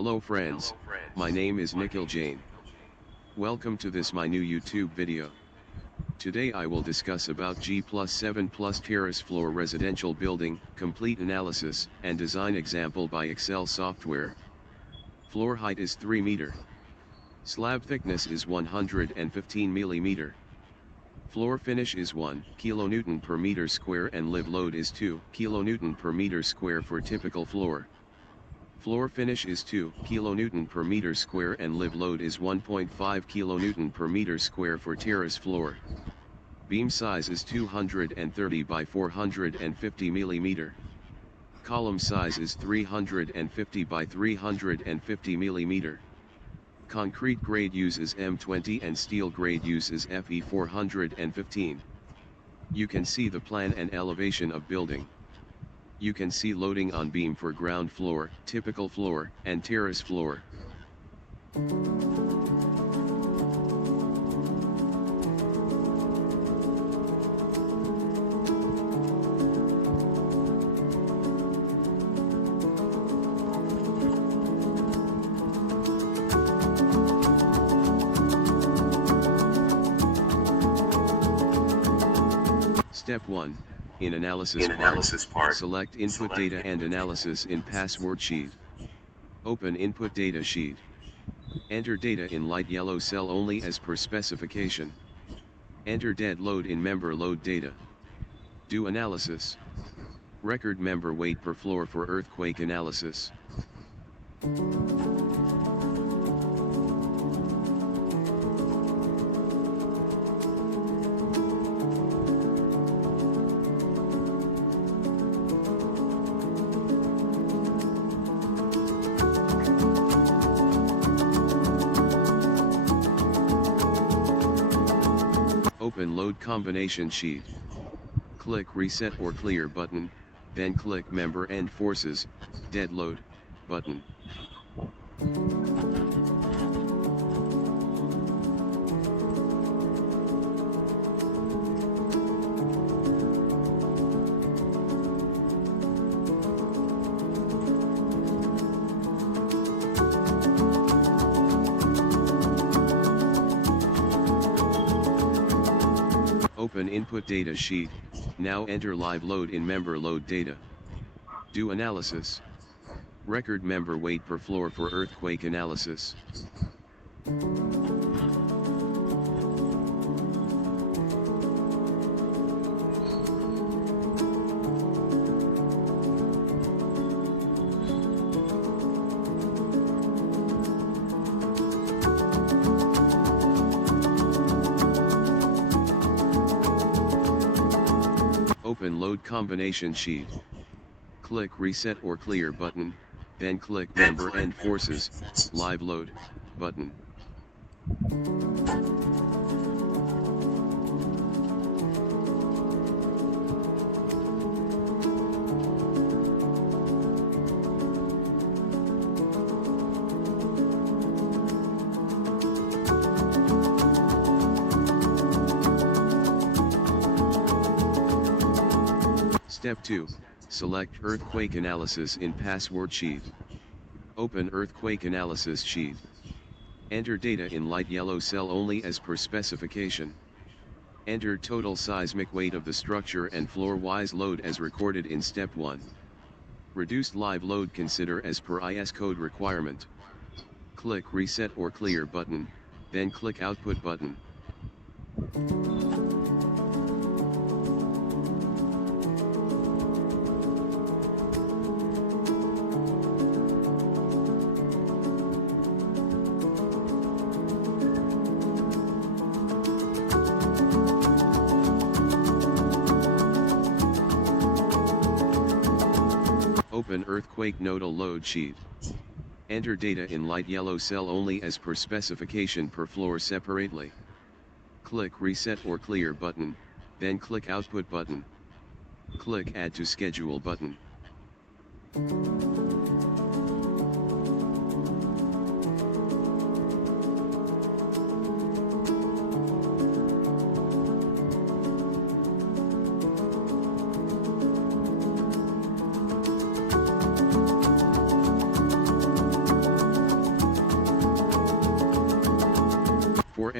Hello friends, my name is Nikhil Jain. Welcome to this my new YouTube video. Today I will discuss about G+7+Terrace floor residential building, complete analysis and design example by Excel software. Floor height is 3 meter. Slab thickness is 115 mm. Floor finish is 1 kN per meter square and live load is 2 kN per meter square for typical floor. Floor finish is 2 kN per meter square and live load is 1.5 kN per meter square for terrace floor. Beam size is 230 by 450 mm. Column size is 350 by 350 mm. Concrete grade uses M20 and steel grade uses Fe 415. You can see the plan and elevation of building. You can see loading on beam for ground floor, typical floor, and terrace floor. Step 1. In analysis part, select input data and analysis in password sheet. Open input data sheet. Enter data in light yellow cell only as per specification. Enter dead load in member load data. Do analysis. Record member weight per floor for earthquake analysis. Open load combination sheet. Click reset or clear button, then click member and forces, dead load, button. Open input data sheet. Now enter live load in member load data. Do analysis. Record member weight per floor for earthquake analysis. Open load combination sheet. Click reset or clear button, then click member and forces, live load, button. Step 2. Select Earthquake Analysis in Password Sheet. Open Earthquake Analysis Sheet. Enter data in light yellow cell only as per specification. Enter total seismic weight of the structure and floor-wise load as recorded in Step 1. Reduced live load consider as per IS code requirement. Click Reset or Clear button, then click Output button. Open Earthquake Nodal Load Sheet. Enter data in light yellow cell only as per specification per floor separately. Click Reset or Clear button, then click Output button. Click Add to Schedule button.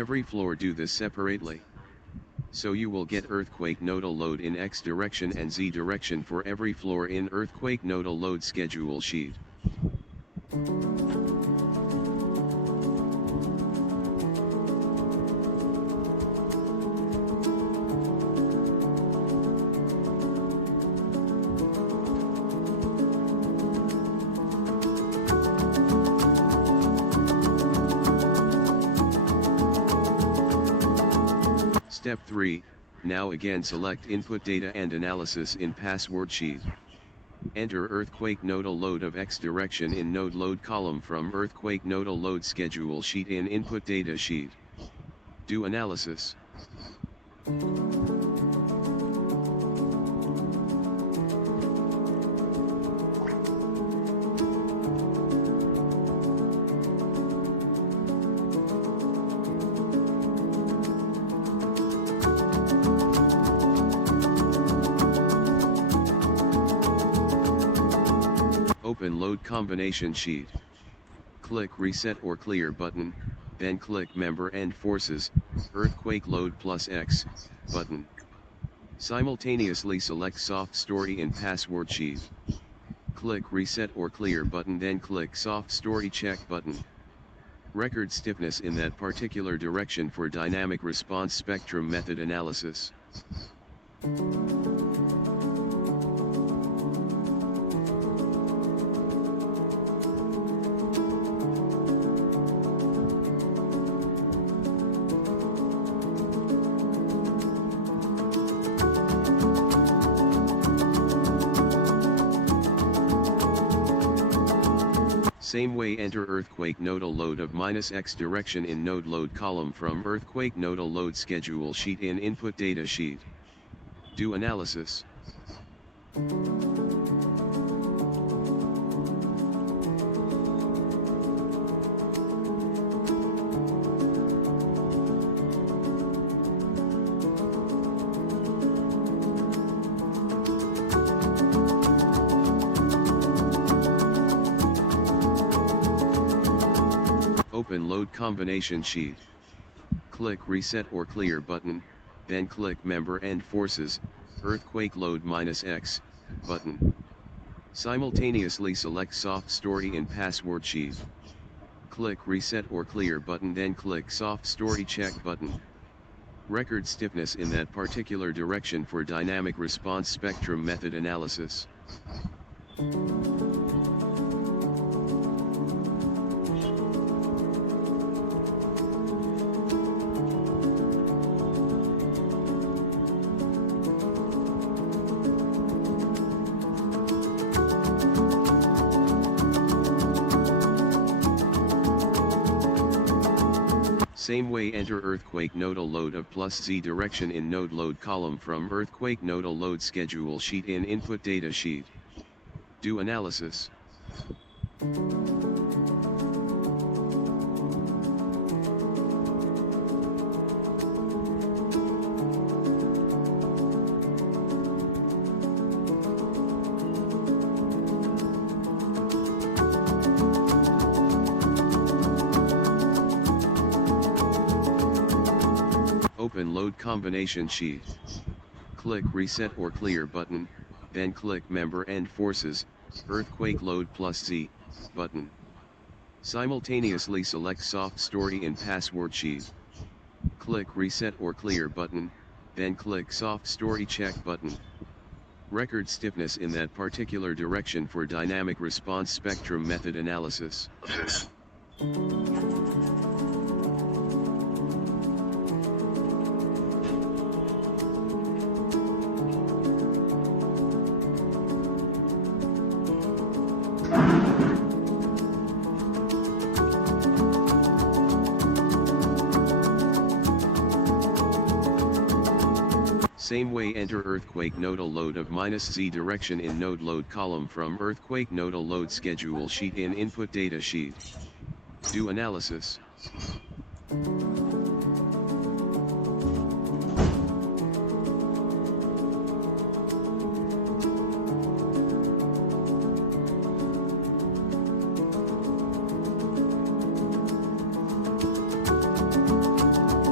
every floor do this separately. So you will get earthquake nodal load in X direction and Z direction for every floor in earthquake nodal load schedule sheet. Step 3, now again select input data and analysis in password sheet. Enter earthquake nodal load of X direction in node load column from earthquake nodal load schedule sheet in input data sheet. Do analysis. Open load combination sheet. Click reset or clear button, then click member and forces, earthquake load plus X, button. Simultaneously select soft Storey in password sheet. Click reset or clear button, then click soft Storey check button. Record stiffness in that particular direction for dynamic response spectrum method analysis. Same way, enter earthquake nodal load of -X direction in node load column from earthquake nodal load schedule sheet in input data sheet. Do analysis. Open load combination sheet. Click reset or clear button, then click member and forces, earthquake load -X, button. Simultaneously select soft Storey in password sheet. Click reset or clear button, then click soft Storey check button. Record stiffness in that particular direction for dynamic response spectrum method analysis. Same way, enter earthquake nodal load of +Z direction in node load column from earthquake nodal load schedule sheet in input data sheet. Do analysis. Open load combination sheet. Click reset or clear button, then click member and forces, earthquake load +Z, button. Simultaneously select soft Storey in password sheet. Click reset or clear button, then click soft Storey check button. Record stiffness in that particular direction for dynamic response spectrum method analysis. Same way, enter earthquake nodal load of -Z direction in node load column from earthquake nodal load schedule sheet in input data sheet. Do analysis.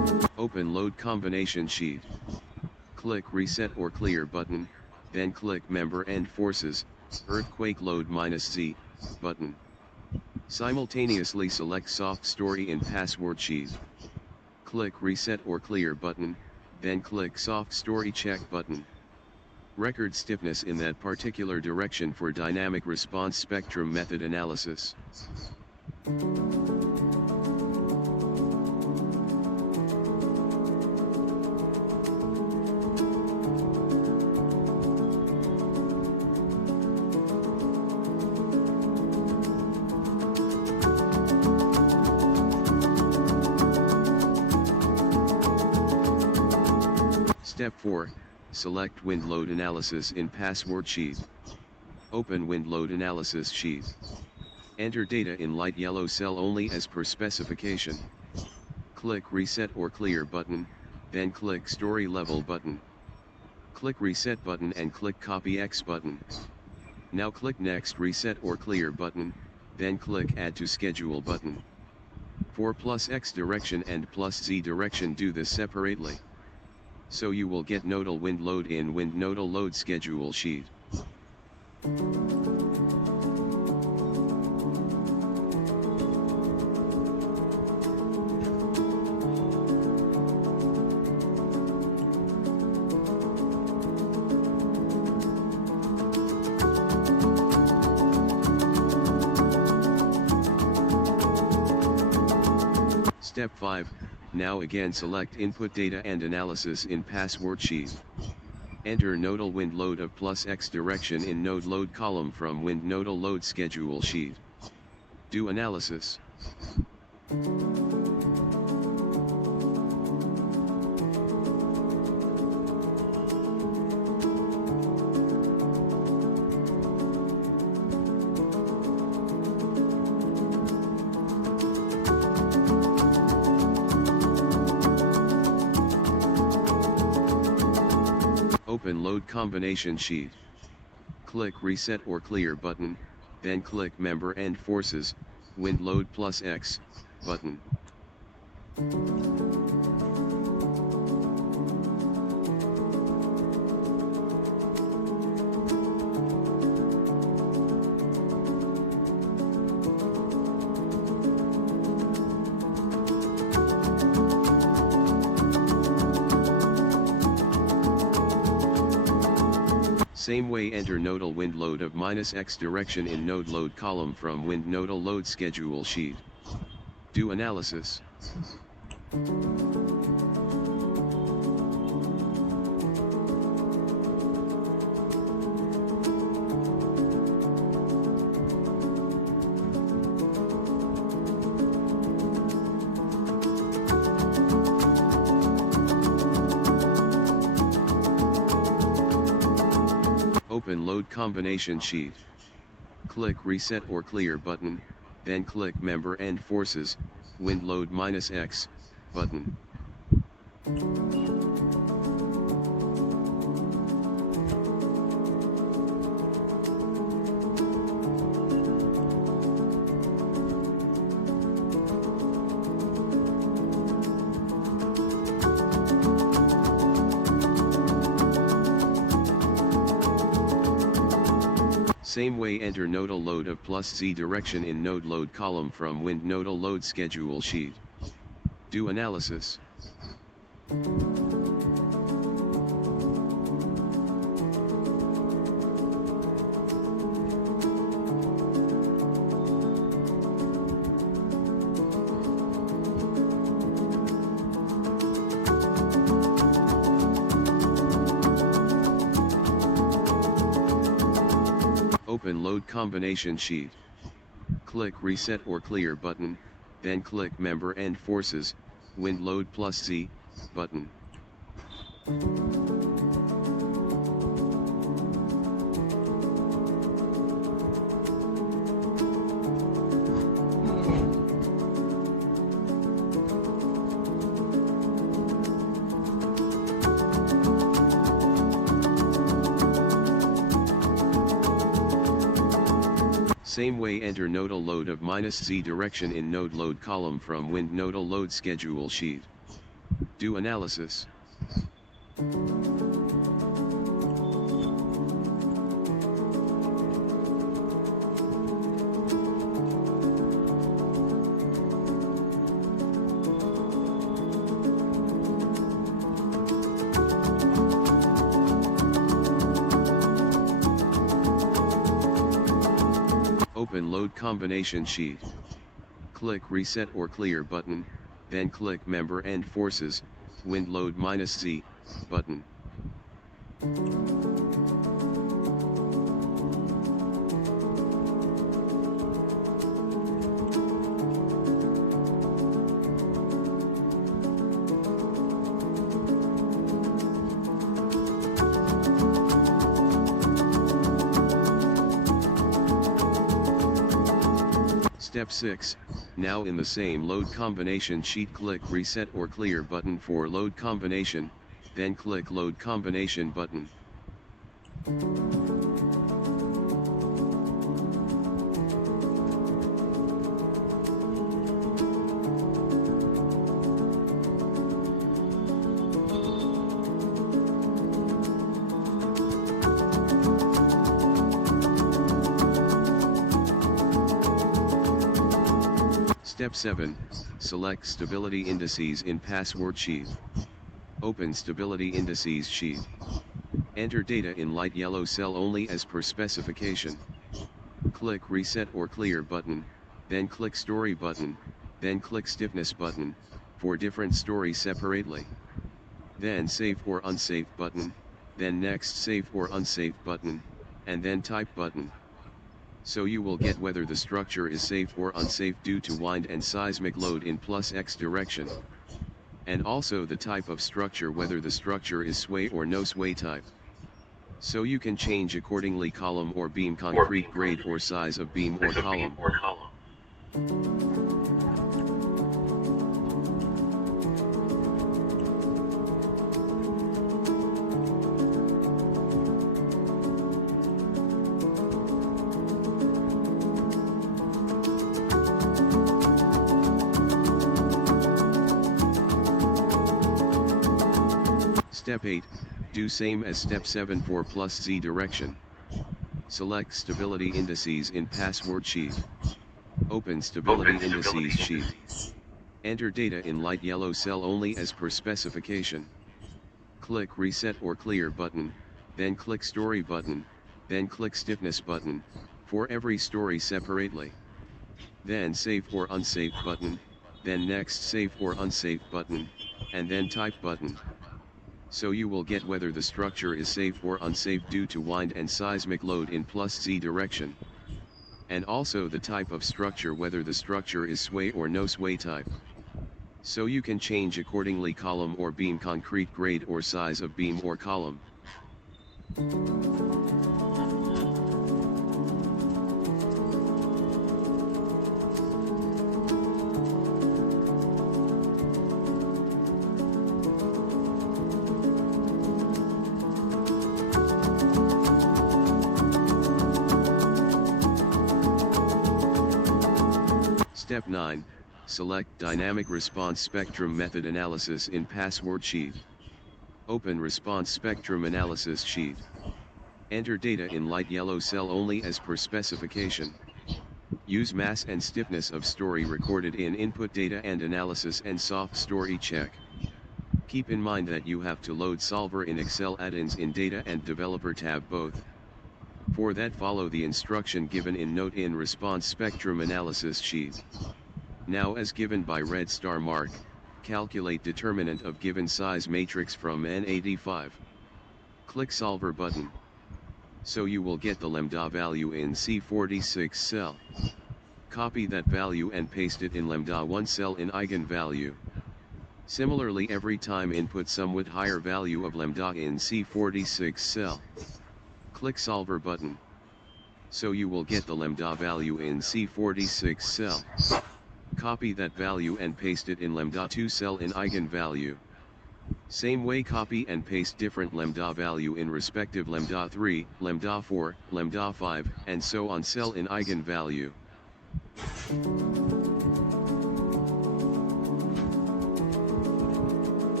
Open Load Combination Sheet. Click Reset or Clear button, then click Member and Forces, Earthquake Load-Z, button. Simultaneously select Soft Storey in Password Sheet. Click Reset or Clear button, then click Soft Storey Check button. Record stiffness in that particular direction for dynamic response spectrum method analysis. Step 4. Select Wind Load Analysis in Password Sheet. Open Wind Load Analysis Sheet. Enter data in light yellow cell only as per specification. Click Reset or Clear button, then click Storey Level button. Click Reset button and click Copy X button. Now click Next Reset or Clear button, then click Add to Schedule button. For +X direction and +Z direction, do this separately. So you will get nodal wind load in wind nodal load schedule sheet. Step 5. Now again select Input Data and Analysis in Password Sheet. Enter nodal wind load of +X direction in node load column from wind nodal load schedule sheet. Do analysis. Open Load Combination Sheet. Click Reset or Clear button, then click Member and Forces, Wind Load +X, button. Same way enter nodal wind load of -X direction in node load column from wind nodal load schedule sheet. Do analysis. Open Load Combination Sheet. Click Reset or Clear button, then click Member and Forces, Wind Load -X, button. Same way enter nodal load of +Z direction in node load column from wind nodal load schedule sheet. Do analysis. Open Load Combination Sheet. Click Reset or Clear button, then click Member and Forces, Wind Load +Z, button. Same way enter nodal load of -Z direction in node load column from wind nodal load schedule sheet. Do analysis. Open Load Combination Sheet. Click Reset or Clear button, then click Member and Forces, Wind Load -Z, button. Step 6, now in the same load combination sheet click Reset or Clear button for load combination, then click Load Combination button. Step 7, select Stability Indices in Password Sheet. Open Stability Indices sheet. Enter data in light yellow cell only as per specification. Click Reset or Clear button, then click Storey button, then click Stiffness button, for different stories separately. Then Save or Unsafe button, then Next Save or Unsafe button, and then Type button. So you will get whether the structure is safe or unsafe due to wind and seismic load in +X direction. And also the type of structure, whether the structure is sway or no sway type. So you can change accordingly column or beam, concrete grade or size of beam or column. Step 8, do same as step 7 for +Z direction. Select Stability Indices in Password Sheet. Open Stability Indices sheet. Enter data in light yellow cell only as per specification. Click Reset or Clear button, then click Storey button, then click Stiffness button, for every story separately. Then Save or Unsafe button, then Next Save or Unsafe button, and then Type button. So you will get whether the structure is safe or unsafe due to wind and seismic load in +Z direction. And also the type of structure, whether the structure is sway or no sway type. So you can change accordingly column or beam, concrete grade or size of beam or column. Step 9, select Dynamic Response Spectrum Method Analysis in Password Sheet. Open Response Spectrum Analysis sheet. Enter data in light yellow cell only as per specification. Use mass and stiffness of story recorded in input data and analysis and soft story check. Keep in mind that you have to load solver in Excel add-ins in Data and Developer tab both. For that, follow the instruction given in note in Response Spectrum Analysis sheet. Now, as given by red star mark, calculate determinant of given size matrix from N85. Click Solver button. So you will get the lambda value in C46 cell. Copy that value and paste it in lambda 1 cell in eigenvalue. Similarly, every time input somewhat higher value of lambda in C46 cell. Click Solver button. So you will get the lambda value in C46 cell. Copy that value and paste it in lambda 2 cell in eigenvalue. Same way, copy and paste different lambda value in respective lambda 3, lambda 4, lambda 5, and so on cell in eigenvalue.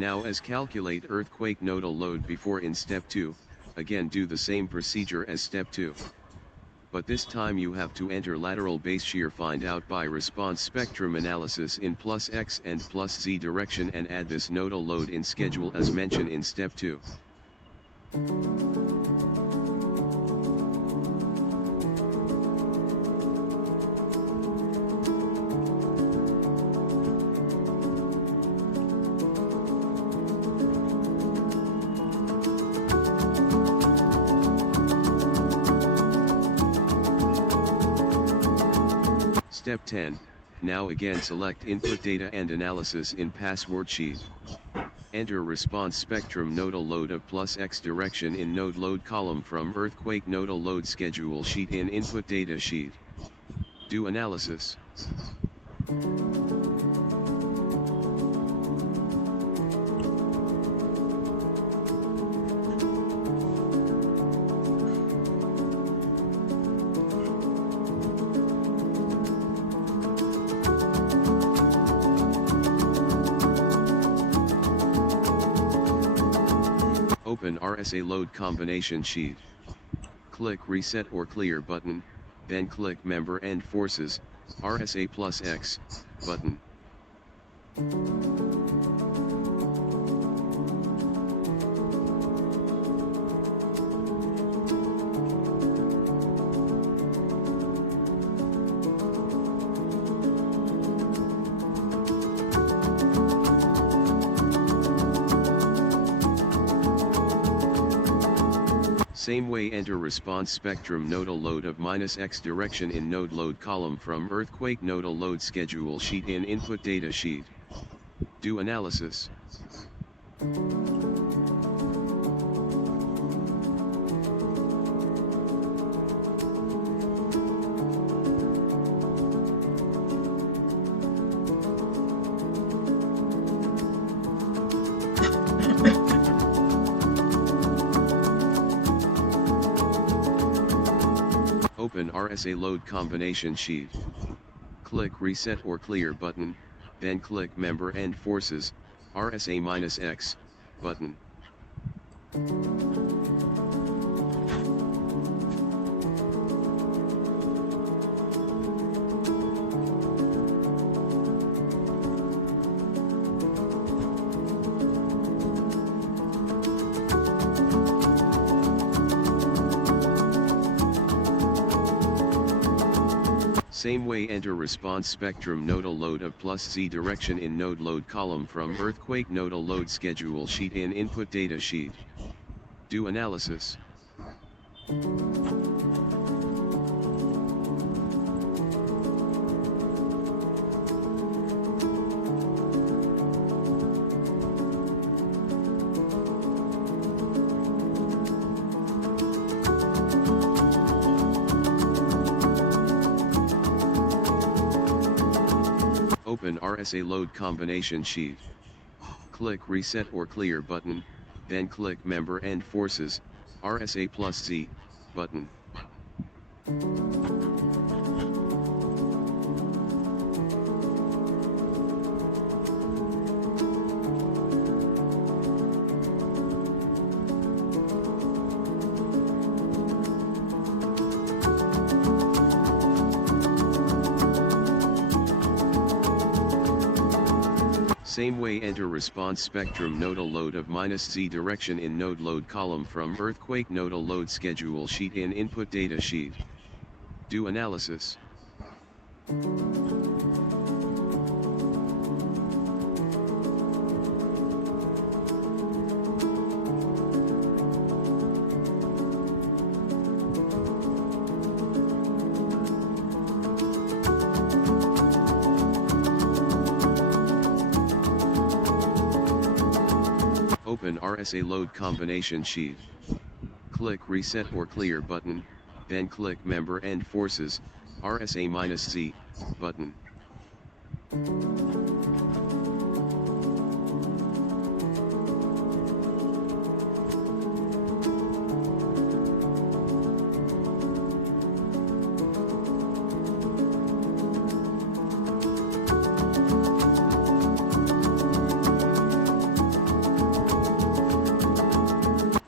Now as calculate earthquake nodal load before in step 2, again do the same procedure as step 2. But this time you have to enter lateral base shear find out by response spectrum analysis in +X and +Z direction and add this nodal load in schedule as mentioned in step 2. Step 10, now again select input data and analysis in password sheet. Enter response spectrum nodal load of +X direction in node load column from earthquake nodal load schedule sheet in input data sheet. Do analysis. Open RSA load combination sheet. Click Reset or Clear button, then click Member and Forces, RSA plus X, button. Same way enter response spectrum nodal load of -X direction in node load column from earthquake nodal load schedule sheet in input data sheet. Do analysis. Open RSA load combination sheet. Click Reset or Clear button, then click Member and Forces, RSA-X, button. Same way enter response spectrum nodal load of +Z direction in node load column from earthquake nodal load schedule sheet in input data sheet. Do analysis. Open RSA load combination sheet. Click Reset or Clear button, then click Member and Forces, RSA plus Z, button. Same way enter response spectrum nodal load of -Z direction in node load column from earthquake nodal load schedule sheet in input data sheet. Do analysis. Open RSA load combination sheet. Click Reset or Clear button, then click Member and Forces, RSA-Z, button.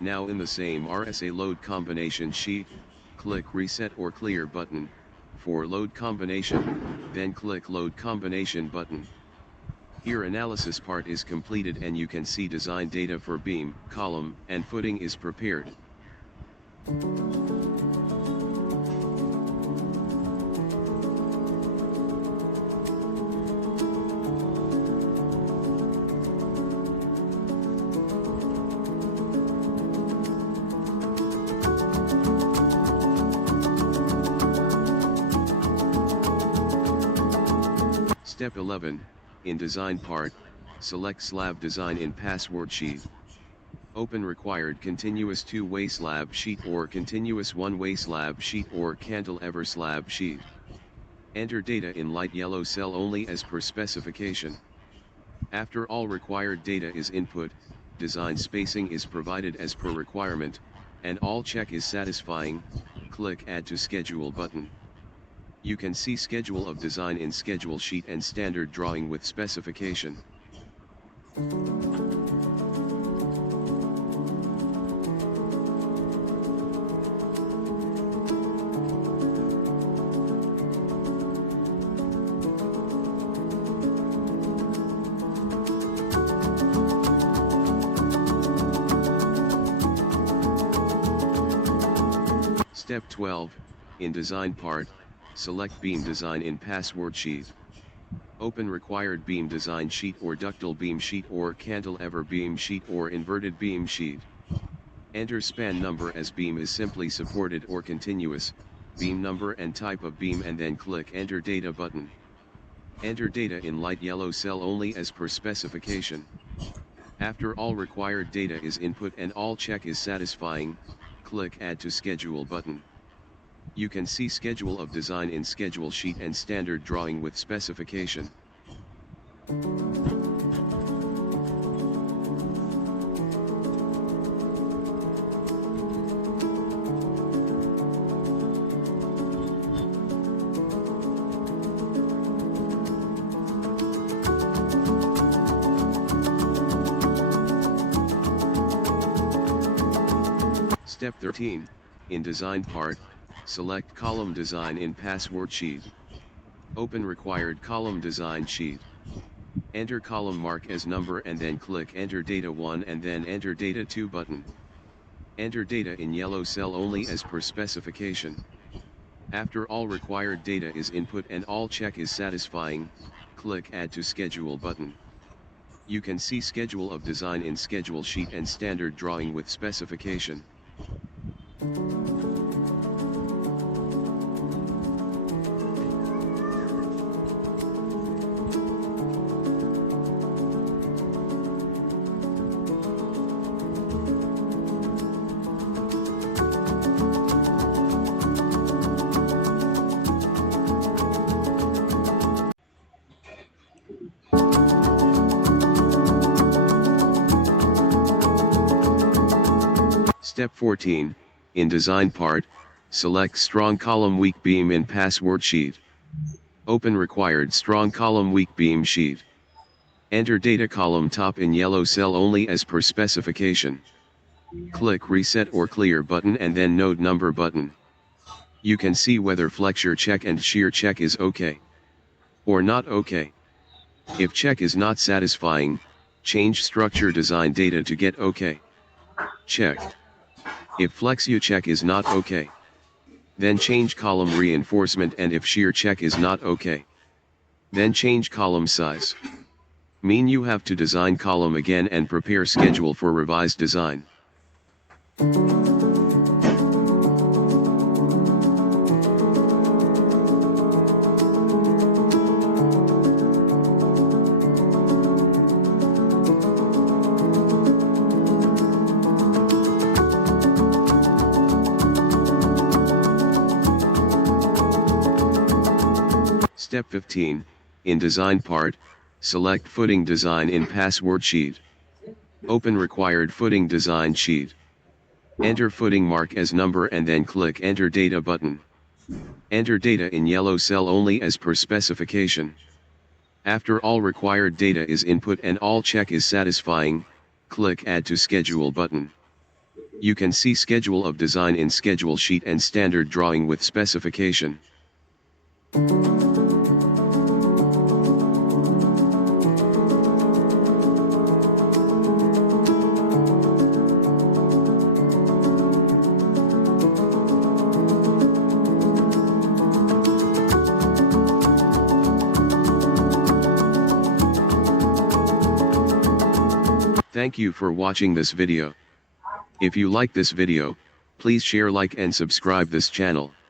Now in the same RSA load combination sheet, click Reset or Clear button, for load combination, then click Load Combination button. Here analysis part is completed and you can see design data for beam, column, and footing is prepared. Step 11, in design part, select slab design in password sheet. Open required continuous two-way slab sheet or continuous one-way slab sheet or cantilever slab sheet. Enter data in light yellow cell only as per specification. After all required data is input, design spacing is provided as per requirement, and all check is satisfying, click Add to Schedule button. You can see schedule of design in schedule sheet and standard drawing with specification. Step 12, in design part, select beam design in password sheet. Open required beam design sheet or ductile beam sheet or cantilever beam sheet or inverted beam sheet. Enter span number as beam is simply supported or continuous, beam number and type of beam and then click Enter Data button. Enter data in light yellow cell only as per specification. After all required data is input and all check is satisfying, click Add to Schedule button. You can see schedule of design in schedule sheet and standard drawing with specification. Step 13, in design part, select column design in password sheet. Open required column design sheet. Enter column mark as number and then click Enter Data 1 and then Enter Data 2 button. Enter data in yellow cell only as per specification. After all required data is input and all check is satisfying, click Add to Schedule button. You can see schedule of design in schedule sheet and standard drawing with specification. Step 14, in design part, select strong column weak beam in password sheet. Open required strong column weak beam sheet. Enter data column top in yellow cell only as per specification. Click Reset or Clear button and then Node Number button. You can see whether flexure check and shear check is OK or not OK. If check is not satisfying, change structure design data to get OK. Checked. If flexure check is not OK, then change column reinforcement, and if shear check is not OK, then change column size. Mean you have to design column again and prepare schedule for revised design. Step 15, in design part, select footing design in password sheet. Open required footing design sheet. Enter footing mark as number and then click Enter Data button. Enter data in yellow cell only as per specification. After all required data is input and all check is satisfying, click Add to Schedule button. You can see schedule of design in schedule sheet and standard drawing with specification. Thank you for watching this video. If you like this video, please share, like and subscribe this channel.